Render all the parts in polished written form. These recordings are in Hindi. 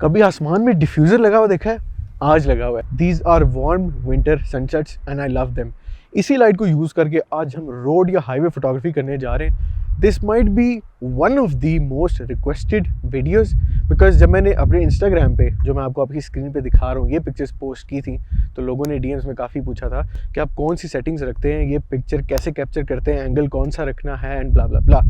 कभी आसमान में डिफ्यूज़र लगा हुआ देखा है? आज लगा हुआ है। These are warm winter sunsets and I love them. इसी लाइट को यूज़ करके आज हम रोड या हाईवे फोटोग्राफी करने जा रहे हैं। This might be one of the most requested videos, because जब मैंने अपने इंस्टाग्राम पे, जो मैं आपको आपकी स्क्रीन पे दिखा रहा हूँ, ये पिक्चर्स पोस्ट की थी, तो लोगों ने डीएम्स में काफ़ी पूछा था कि आप कौन सी सेटिंग्स रखते हैं, ये पिक्चर कैसे कैप्चर करते हैं, एंगल कौन सा रखना है, and blah blah blah.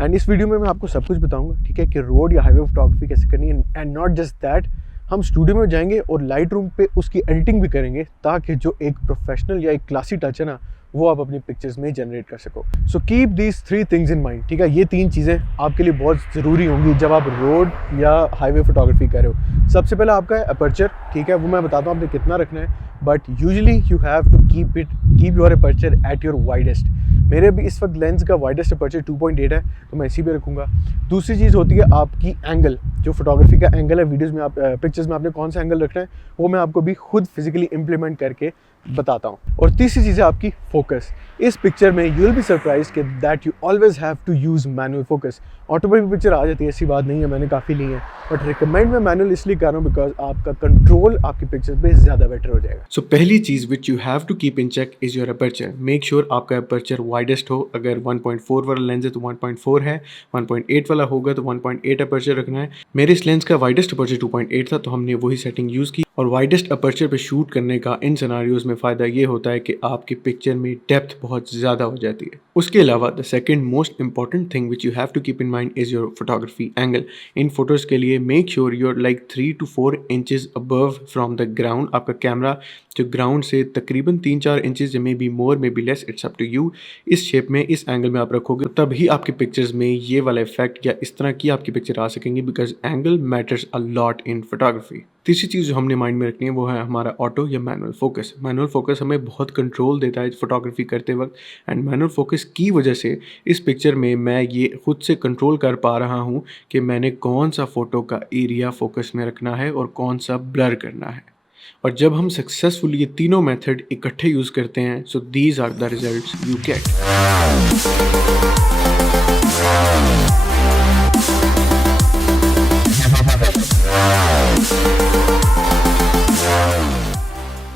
And इस वीडियो में मैं आपको सब कुछ बताऊंगा, ठीक है, कि रोड या हाईवे फोटोग्राफी कैसे करनी है। एंड नॉट जस्ट दैट, हम स्टूडियो में जाएंगे और लाइट रूम पे उसकी एडिटिंग भी करेंगे, ताकि जो एक प्रोफेशनल या एक क्लासी टच है ना, वो आप अपनी पिक्चर्स में जनरेट कर सको। So keep these 3 things in mind, ठीक है। ये 3 चीज़ें आपके लिए बहुत ज़रूरी होंगी जब आप रोड या हाईवे फोटोग्राफी कर रहे हो। सबसे पहले आपका है अपर्चर, ठीक है, वो मैं बताता हूँ आपने कितना रखना है, but usually you have to keep your aperture at your widest. मेरे भी इस वक्त लेंस का वाइडेस्ट अपर्चर 2.8 है, तो मैं इसी पे रखूँगा। दूसरी चीज़ होती है आपकी एंगल, जो फोटोग्राफी का एंगल है, वीडियोज़ में आप पिक्चर्स में आपने कौन सा एंगल रखना है, वो मैं आपको भी खुद फिजिकली इम्प्लीमेंट करके बताता हूँ। और तीसरी चीज़ है आपकी फोकस। इस पिक्चर में यू विल बी सरप्राइज कि that you always have to use manual focus. Auto पे भी पिक्चर आ जाती है, ऐसी बात नहीं है, मैंने काफ़ी ली है, बट रिकमेंड मैं मैनुअल इसलिए कर रहा हूँ बिकॉज आपका कंट्रोल आपकी पिक्चर पे ज़्यादा बेटर हो जाएगा। सो पहली चीज़ which you have to keep in check is your aperture. Make sure आपका अपर्चर वाइडेस्ट हो। अगर 1.4 वाला लेंस है तो 1.4 है, 1.8 वाला होगा तो 1.8 अपर्चर रखना है। मेरे इस लेंस का वाइडेस्ट अपर्चर 2.8 था, तो हमने वही सेटिंग यूज़ की। और वाइडेस्ट अपर्चर पे शूट करने का इन सिनारियोज़ में फ़ायदा ये होता है कि आपकी पिक्चर में डेप्थ बहुत ज़्यादा हो जाती है। उसके अलावा the second most important thing which you have to keep in mind is your photography angle. इन फोटोज़ के लिए make sure your like 3 to 4 inches above from the ground. आपका कैमरा जो ग्राउंड से तकरीबन 3-4 inches, maybe more maybe less, it's up to you, इस शेप में, इस एंगल में आप रखोगे, तभी आपकी पिक्चर्स में ये वाला इफेक्ट या इस तरह की आपकी पिक्चर आ सकेंगी, because angle matters a lot in photography. तीसरी चीज़ जो हमने माइंड में रखनी है वो है हमारा ऑटो या मैनुअल फोकस। मैनुअल फोकस हमें बहुत कंट्रोल देता है फोटोग्राफी करते वक्त, एंड मैनुअल फोकस की वजह से इस पिक्चर में मैं ये खुद से कंट्रोल कर पा रहा हूँ कि मैंने कौन सा फ़ोटो का एरिया फोकस में रखना है और कौन सा ब्लर करना है। और जब हम सक्सेसफुली ये तीनों मेथड इकट्ठे यूज़ करते हैं, so these are the results you get.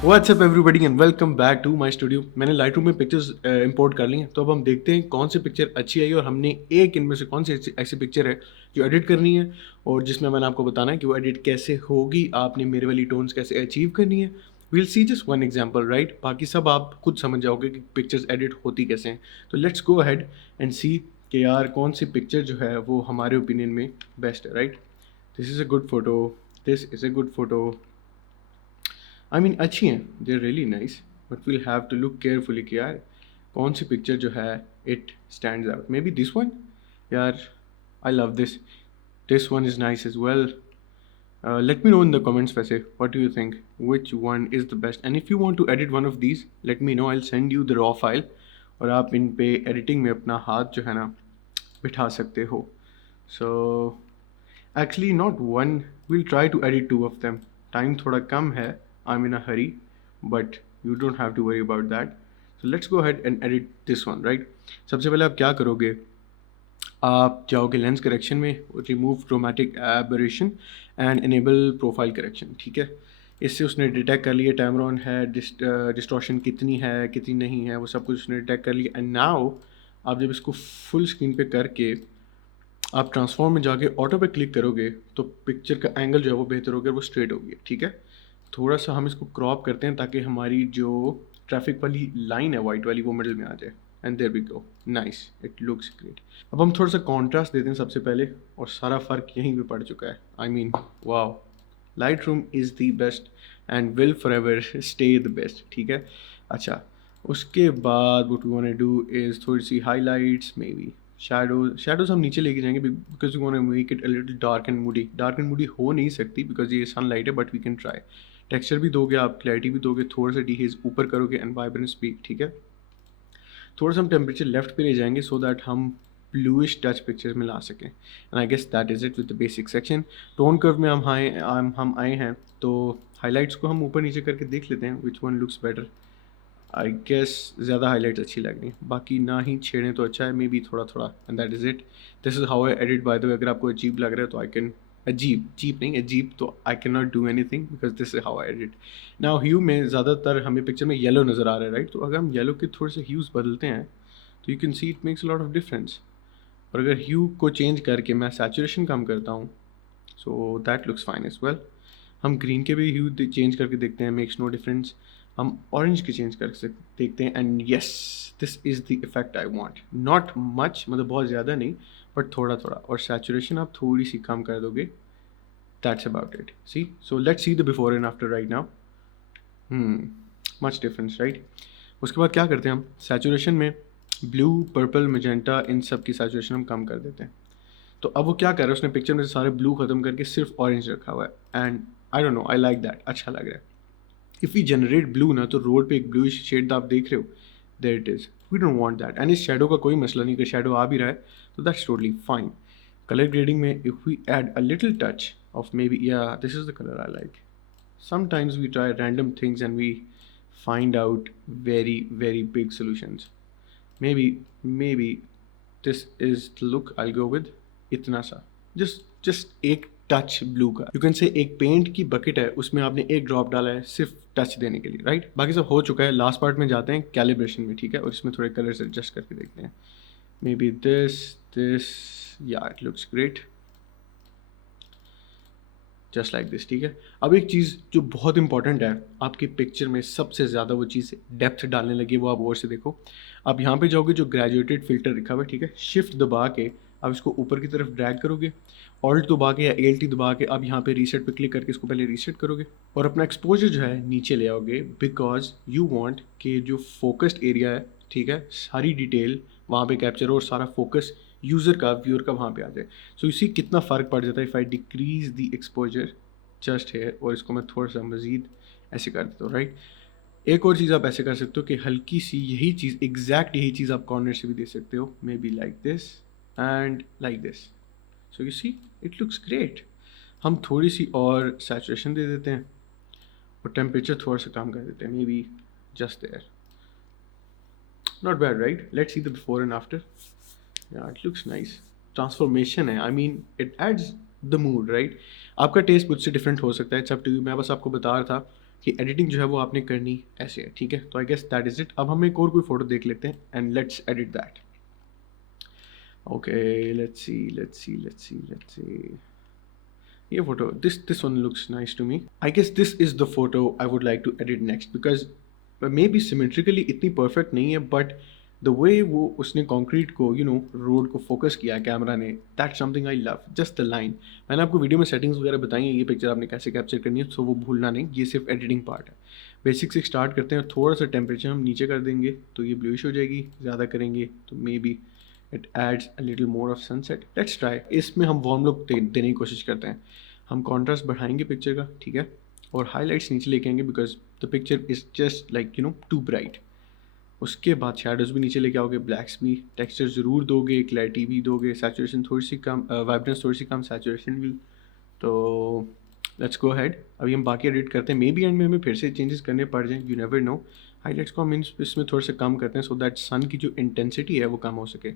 What's up everybody and welcome back to my studio. मैंने लाइट रूम में पिक्चर्स इंपोर्ट कर ली हैं, तो अब हम देखते हैं कौन सी पिक्चर अच्छी आई और हमने एक इनमें से कौन सी ऐसी पिक्चर है जो एडिट करनी है और जिसमें मैंने आपको बताना है कि वो एडिट कैसे होगी, आपने मेरे वाली टोन्स कैसे अचीव करनी है। वील सी जस्ट वन एग्जाम्पल, राइट। बाकी सब आप खुद समझ जाओगे कि पिक्चर्स एडिट होती कैसे हैं। तो लेट्स गो अहेड एंड सी कि यार कौन सी पिक्चर जो है वो हमारे ओपिनियन में बेस्ट है, right. This is a good photo, this is a good photo. I mean अच्छी हैं, they are really nice, but we'll have to look carefully कि यार कौन सी पिक्चर जो है it stands out. Maybe this one, यार I love this one is nice as well. Let me know in the comments वैसे what do you think, which one is the best, and if you want to edit one of these let me know, I'll send you the raw file और आप इन पे एडिटिंग में अपना हाथ जो है ना बिठा सकते हो। So actually not one, we'll try to edit 2 of them, time थोड़ा कम है, I'm in a hurry, but you don't have to worry about that. So let's go ahead and edit this one, right. सबसे पहले आप क्या करोगे, आप जाओगे लेंस करेक्शन में, remove chromatic aberration and enable profile correction, ठीक है। इससे उसने डिटेक्ट कर लिया टैमरॉन है, डिस्टॉर्शन कितनी है कितनी नहीं है, वो सब कुछ उसने डिटेक्ट कर लिया। एंड नाउ आप जब इसको फुल स्क्रीन पे करके आप ट्रांसफॉर्म में जाके ऑटो पे क्लिक करोगे तो पिक्चर का एंगल जो है वो बेहतर हो गया, वो स्ट्रेट हो गया, ठीक है। थोड़ा सा हम इसको क्रॉप करते हैं ताकि हमारी जो ट्रैफिक वाली लाइन है वाइट वाली वो मिडल में आ जाए। And there we go, nice, it looks great. अब हम थोड़ा सा कॉन्ट्रास्ट देते हैं सबसे पहले, और सारा फ़र्क यहीं पे पड़ चुका है। I mean wow, light room is the best and will forever stay the best, ठीक है। अच्छा, उसके बाद what we want to do is थोड़ी सी हाईलाइट्स, मे बी शैडोज़ हम नीचे लेके जाएंगे because we want to make it a little dark and moody हो नहीं सकती बिकॉज ये सनलाइट है, but we can try. Texture भी दोगे आप, क्लैरिटी भी दोगे, थोड़ा सा डीहेज ऊपर करोगे एंड वाइब्रेंस भी, ठीक है। थोड़ा सा हम टेम्परेचर लेफ्ट पे ले जाएंगे सो दैट हम ब्लूइश टच पिक्चर्स में ला सकें। And I guess that is it with the basic section. Tone curve में हम आए हैं, तो हाइलाइट्स को हम ऊपर नीचे करके देख लेते हैं which one looks better. I guess ज़्यादा हाईलाइट्स अच्छी लग रही हैं, बाकी ना ही छेड़ें तो अच्छा है, मे बी थोड़ा थोड़ा, and that is it. This is how I edit by the way. अगर आपको अजीब लग रहा है तो आई कैन अजीब नहीं अजीब, तो I can not do anything because this is how I edit. Now hue में ज़्यादातर हमें पिक्चर में येलो नज़र आ रहा है, राइट? तो अगर हम येलो के थोड़े से ह्यूज़ बदलते हैं तो you can see it makes a lot of difference. और अगर ह्यू को चेंज करके मैं सैचुरेशन कम करता हूँ, so that looks fine as well. हम ग्रीन के भी ह्यू चेंज करके देखते हैं, मेक्स नो डिफरेंस। हम ऑरेंज के चेंज कर देखते हैं, and yes this is the effect I want. Not much, मतलब बहुत ज़्यादा नहीं, बट थोड़ा थोड़ा। और सैचुरेशन आप थोड़ी सी कम कर दोगे, that's about it. See, so let's see the before and after right now. Much difference, right? उसके बाद क्या करते हैं हम, सैचुरेशन में ब्लू, पर्पल, मैजेंटा, इन सब की सैचुरेशन हम कम कर देते हैं। तो अब वो क्या कर रहा है, उसने पिक्चर में से सारे ब्लू खत्म करके सिर्फ ऑरेंज रखा हुआ है, and I don't know, I like that, अच्छा लग रहा है। इफ़ वी जनरेट ब्लू ना, तो रोड पे एक ब्लू शेड आप देख रहे हो, there it is, we don't want that. And इस शेडो का कोई मसला नहीं, कि शेडो आ भी रहा है तो that's totally fine. Colour grading में if we add a little touch of maybe, या this is the colour I like. Sometimes we try random things and we find out very, very big solutions. Maybe this is the look I'll go with. इतना सा, just एक टच ब्लू का, यू कैन से एक पेंट की बकेट है, उसमें आपने एक ड्रॉप डाला है सिर्फ टच देने के लिए, राइट? बाकी सब हो चुका है। लास्ट पार्ट में जाते हैं कैलिब्रेशन में, ठीक है? और इसमें थोड़े कलर्स एडजस्ट करके देखते हैं। मे बी दिस या it looks great, just like this, ठीक है? अब एक चीज़ जो बहुत इंपॉर्टेंट है आपकी पिक्चर में, सबसे ज़्यादा वो चीज़ डेप्थ डालने लगी, वो आप और से देखो। आप यहाँ पे जाओगे, जो ग्रेजुएटेड फिल्टर लिखा हुआ है, ठीक है? शिफ्ट दबा के आप इसको ऊपर की तरफ ड्रैग करोगे, ऑल्ट दबा के या ALT दबा के आप यहाँ पे रीसेट पे क्लिक करके इसको पहले रीसेट करोगे, और अपना एक्सपोजर जो है नीचे ले आओगे, बिकॉज यू वांट कि जो फोकस्ड एरिया है, ठीक है, सारी डिटेल वहाँ पे कैप्चर हो और सारा फोकस यूज़र का, व्यूअर का वहाँ पे आ जाए। सो इसी कितना फ़र्क पड़ जाता है if I decrease the exposure just here, और इसको मैं थोड़ा सा मज़ीद ऐसे कर देता हूँ, राइट? एक और चीज़ आप ऐसे कर सकते हो कि हल्की सी यही चीज़, एग्जैक्ट यही चीज़ आप कॉर्नर से भी दे सकते हो, may be like this and like this. So you see it looks great. हम थोड़ी सी और सैचुरेशन दे देते हैं और टेम्परेचर थोड़ा सा कम कर देते हैं, maybe just there. Not bad, right? Let's see the before and after. या इट लुक्स नाइस, ट्रांसफॉर्मेशन है, I mean it adds the mood, right? आपका टेस्ट मुझसे डिफरेंट हो सकता है, इट्स अप टू यू। मैं बस आपको बता रहा था कि एडिटिंग जो है वो आपने करनी ऐसे है, ठीक है? तो I guess that is it. अब हम एक और कोई फोटो देख लेते हैं and let's edit that. Okay, let's see ये photo, this one looks nice to me. I guess this is the photo I would like to edit next, because maybe symmetrically इतनी परफेक्ट नहीं है, बट द वे वो उसने कंक्रीट को, यू नो, रोड को फोकस किया है कैमरा ने, that something I love. Just the line, मैंने आपको वीडियो में सेटिंग्स वगैरह बताई हैं, ये पिक्चर आपने कैसे कैप्चर करनी है, सो वो भूलना नहीं, ये सिर्फ एडिटिंग पार्ट है। बेसिक से स्टार्ट करते हैं, थोड़ा सा टेम्परेचर हम नीचे कर देंगे तो ये ब्लूइश हो जाएगी, ज़्यादा करेंगे तो may be it adds a little more of sunset. Let's try. इसमें हम वार्म लुक देने की कोशिश करते हैं। हम कॉन्ट्रास्ट बढ़ाएंगे पिक्चर का, ठीक है? और हाईलाइट्स नीचे लेके आएंगे, because the picture is just like, you know, too bright. उसके बाद शेडोज़ भी नीचे लेके आओगे, ब्लैक्स भी, टेक्सचर ज़रूर दोगे, क्लैरिटी भी दोगे, सैचुरेशन थोड़ी सी कम, वाइब्रेंस थोड़ी सी कम, सैचुरेशन भी। तो लेट्स गो हैड। अभी हम बाकी एडिट करते हैं, मे बी एंड में हमें फिर से चेंजेस करने पड़ जाएँ, यू नेवर नो। हाईलाइट्स को हम इसमें थोड़ा सा कम करते हैं, सो दैट सन की जो इंटेंसिटी है वो कम हो सके।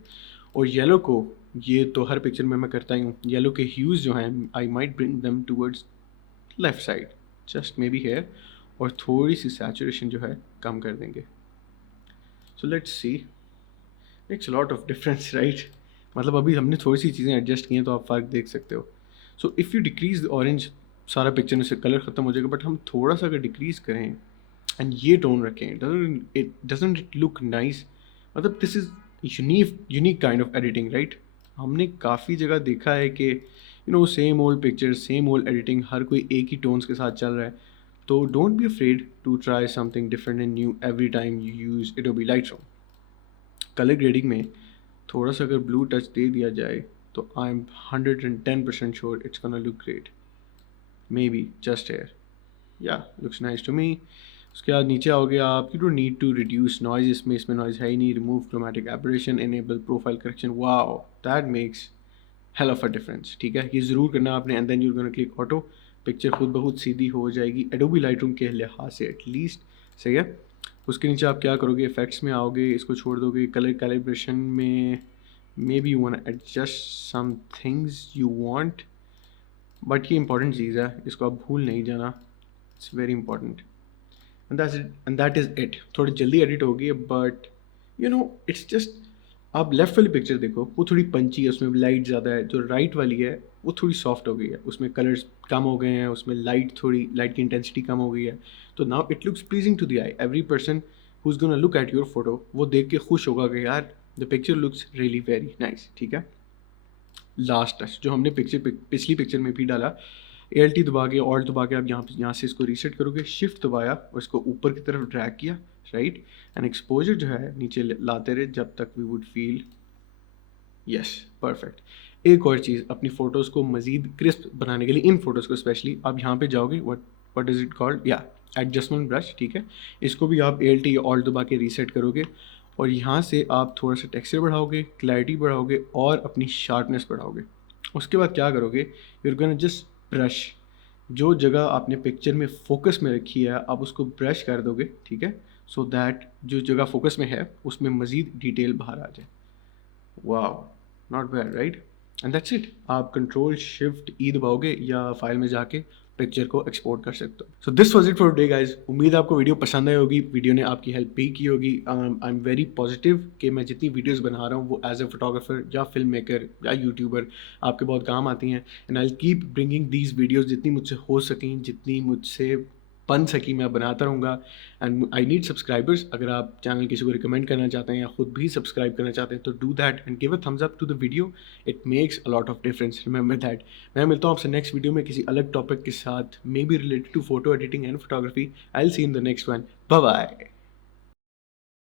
और येलो को, ये तो हर पिक्चर में मैं करता ही हूँ, येलो के ह्यूज़ जो हैं I might bring them towards left side, just may be here, और थोड़ी सी सैचुरेशन जो है कम कर देंगे। सो let's C, makes lot of difference, right? मतलब अभी हमने थोड़ी सी चीज़ें एडजस्ट की हैं तो आप फ़र्क देख सकते हो। So if you decrease the orange, सारा पिक्चर में से कलर ख़त्म हो जाएगा, बट हम थोड़ा सा अगर डिक्रीज़ करें एंड ये टोन रखें, इट डजंट लुक नाइस। मतलब this is unique kind of editing, right? हमने काफ़ी जगह देखा है कि you know same old picture, same old editing, हर कोई एक ही टोन्स के साथ चल रहा है। तो don't be afraid to try something different and new every time you use Adobe Lightroom। Colour grading में थोड़ा सा अगर ब्लू टच दे दिया जाए तो I am 110% sure it's gonna look great. Maybe just here, या लुक्स नाइस टू मी। उसके बाद नीचे आओगे आप, you don't need to reduce noise, इसमें नॉइज है ही नहीं। Remove chromatic aberration, enable profile correction, wow that makes hell of a difference, ठीक है? ये ज़रूर करना आपने, and then you gonna click auto, picture खुद बहुत सीधी हो जाएगी Adobe Lightroom के लिहाज से एटलीस्ट, सही है? उसके नीचे आप क्या करोगे, इफेक्ट्स में आओगे, इसको छोड़ दोगे। कलर कैलिब्रेशन में maybe you want adjust some things you want, but ये इंपॉर्टेंट चीज़ है, इसको आप भूल नहीं जाना, it's very important. And that is it. थोड़ी जल्दी एडिट होगी but you know it's just, आप लेफ़्ट वाली पिक्चर देखो, वो थोड़ी पंची है, उसमें लाइट ज़्यादा है। जो राइट वाली है वो थोड़ी सॉफ्ट हो गई है, उसमें कलर्स कम हो गए हैं, उसमें लाइट की इंटेंसिटी कम हो गई है। तो now it looks pleasing to the eye. Every person who is gonna look at your photo, वो देख के खुश होगा कि यार the picture looks really very nice. ठीक है, लास्ट टच जो हमने पिछली पिक्चर में भी डाला, ALT दबा के, ऑल्ट दबा के आप यहाँ से इसको रीसेट करोगे, शिफ्ट दबाया और इसको ऊपर की तरफ ड्रैग किया, राइट, एंड एक्सपोजर जो है नीचे लाते रहे जब तक we would feel yes perfect. एक और चीज़, अपनी फ़ोटोज़ को मज़ीद क्रिस्प बनाने के लिए, इन फोटोज़ को स्पेशली, आप यहाँ पे जाओगे, व्हाट इज़ इट कॉल्ड, या एडजस्टमेंट ब्रश। ठीक है, इसको भी आप ALT या ऑल्ट दबा के रीसेट करोगे और यहाँ से आप थोड़ा सा टेक्सचर बढ़ाओगे, क्लैरिटी बढ़ाओगे और अपनी शार्पनेस बढ़ाओगे। उसके बाद क्या करोगे, यूर गोना जस्ट ब्रश, जो जगह आपने पिक्चर में फोकस में रखी है आप उसको ब्रश कर दोगे। ठीक है, सो दैट जो जगह फोकस में है उसमें मज़ीद डिटेल बाहर आ जाए। Wow, not bad right, and that's it. आप कंट्रोल शिफ्ट ई दबाओगे या फाइल में जाके पिक्चर को एक्सपोर्ट कर सकते हो। So this was it for today guys. उम्मीद है आपको वीडियो पसंद आई होगी, वीडियो ने आपकी हेल्प भी की होगी। आई एम वेरी पॉजिटिव कि मैं जितनी वीडियोस बना रहा हूँ वो एज ए फोटोग्राफर या फिल्म मेकर या यूट्यूबर आपके बहुत काम आती हैं। And I keep bringing these videos, जितनी मुझसे हो सकें, जितनी मुझसे बन सकी, मैं बनाता रहूँगा। And I need subscribers. अगर आप चैनल किसी को रिकमेंड करना चाहते हैं या खुद भी सब्सक्राइब करना चाहते हैं तो do that and give a thumbs up to the video, it makes a lot of difference, remember that. मैं मिलता हूँ आपसे नेक्स्ट वीडियो में किसी अलग टॉपिक के साथ, maybe related to photo editing and photography. I will see in the next one. Bye bye.